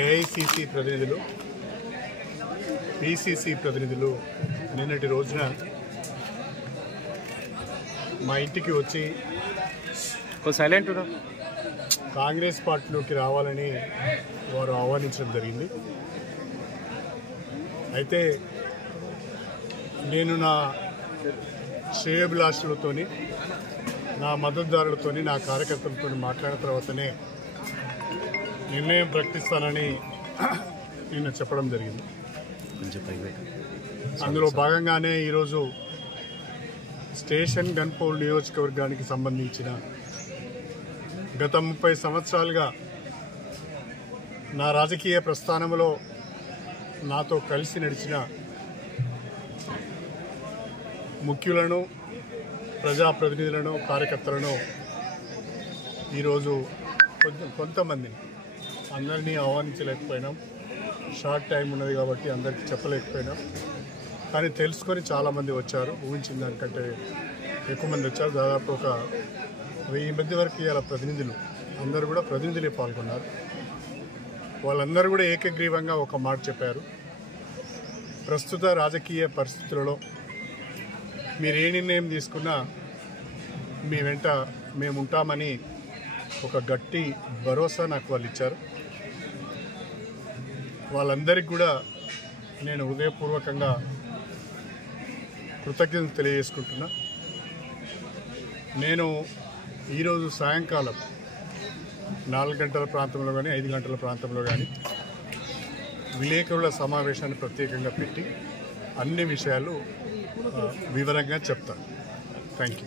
AICC ప్రతినిధులు PCC ప్రతినిధులు నిన్నటి రోజున మా ఇంటికి వచ్చి కాంగ్రెస్ పార్టీలోకి రావాలని వారు ఆహ్వానించడం జరిగింది. అయితే నేను నా శ్రేయోభిలాషులతోని, నా మద్దతుదారులతోని, నా కార్యకర్తలతో మాట్లాడిన తర్వాతనే నిర్ణయం ప్రకటిస్తానని నిన్న చెప్పడం జరిగింది. అందులో భాగంగానే ఈరోజు స్టేషన్ గన్పౌల్ నియోజకవర్గానికి సంబంధించిన గత 30 సంవత్సరాలుగా నా రాజకీయ ప్రస్థానంలో నాతో కలిసి నడిచిన ముఖ్యులను, ప్రజాప్రతినిధులను, కార్యకర్తలను ఈరోజు కొంతమందిని అందరినీ ఆహ్వానించలేకపోయినాం. షార్ట్ టైం ఉన్నది కాబట్టి అందరికీ చెప్పలేకపోయినాం. కానీ తెలుసుకొని చాలామంది వచ్చారు. ఊహించిన దానికంటే ఎక్కువ మంది వచ్చారు. దాదాపు ఒక 1000 మంది వరకు ఇవాళ ప్రతినిధులు అందరూ కూడా ప్రతినిధులే పాల్గొన్నారు. వాళ్ళందరూ కూడా ఏకగ్రీవంగా ఒక మాట చెప్పారు. ప్రస్తుత రాజకీయ పరిస్థితులలో మీరు ఏ నిర్ణయం తీసుకున్నా మీ వెంట మేము ఉంటామని ఒక గట్టి భరోసా నాకు వాళ్ళు ఇచ్చారు. వాళ్ళందరికీ కూడా నేను హృదయపూర్వకంగా కృతజ్ఞతలు తెలియజేసుకుంటున్నా. నేను ఈరోజు సాయంకాలం 4 గంటల ప్రాంతంలో కానీ 5 గంటల ప్రాంతంలో కానీ విలేకరుల సమావేశాన్ని ప్రత్యేకంగా పెట్టి అన్ని విషయాలు వివరంగా చెప్తాను. Thank you.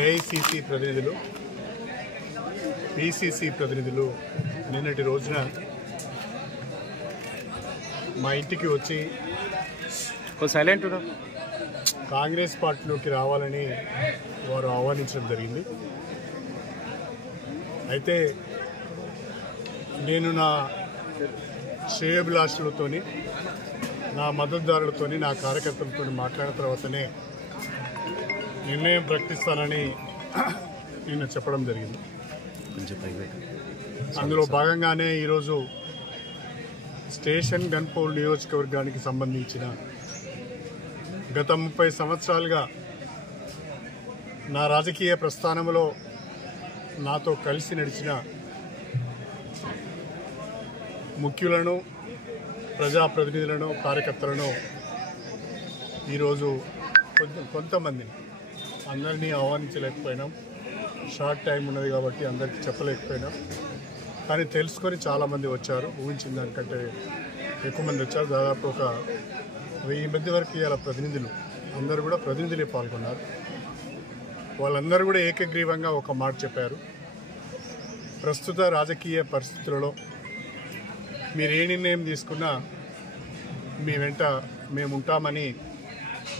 ఏఐసిసి ప్రతినిధులు పిసిసి ప్రతినిధులు నిన్నటి రోజున మా ఇంటికి వచ్చి కాంగ్రెస్ పార్టీలోకి రావాలని వారు ఆహ్వానించడం జరిగింది. అయితే నేను నా శ్రేయోభిలాషులతోని, నా మద్దతుదారులతోని, నా కార్యకర్తలతో మాట్లాడిన తర్వాతనే నిర్ణయం ప్రకటిస్తానని నిన్న చెప్పడం జరిగింది. అందులో భాగంగానే ఈరోజు స్టేషన్ గన్పౌల్ నియోజకవర్గానికి సంబంధించిన గత 30 సంవత్సరాలుగా నా రాజకీయ ప్రస్థానంలో నాతో కలిసి నడిచిన ముఖ్యులను, ప్రజాప్రతినిధులను, కార్యకర్తలను ఈరోజు కొంతమందిని అందరినీ ఆహ్వానించలేకపోయినాం. షార్ట్ టైం ఉన్నది కాబట్టి అందరికీ చెప్పలేకపోయినాం. కానీ తెలుసుకొని చాలామంది వచ్చారు. ఊహించిన దానికంటే ఎక్కువ మంది వచ్చారు. దాదాపు ఒక 1000 మంది వరకు ఇవాళ ప్రతినిధులు అందరూ కూడా ప్రతినిధులే పాల్గొన్నారు. వాళ్ళందరూ కూడా ఏకగ్రీవంగా ఒక మాట చెప్పారు. ప్రస్తుత రాజకీయ పరిస్థితులలో మీరు ఏ నిర్ణయం తీసుకున్నా మీ వెంట మేము ఉంటామని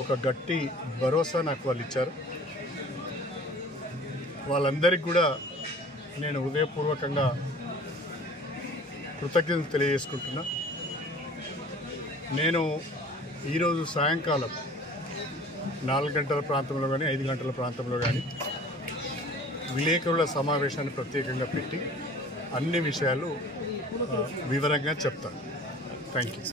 ఒక గట్టి భరోసా నాకు వాళ్ళు ఇచ్చారు. వాళ్ళందరికీ కూడా నేను హృదయపూర్వకంగా కృతజ్ఞతలు తెలియజేసుకుంటున్నా. నేను ఈరోజు సాయంకాలం 4 గంటల ప్రాంతంలో కానీ 5 గంటల ప్రాంతంలో కానీ విలేకరుల సమావేశాన్ని ప్రత్యేకంగా పెట్టి అన్ని విషయాలు వివరంగా చెప్తాను. Thank you.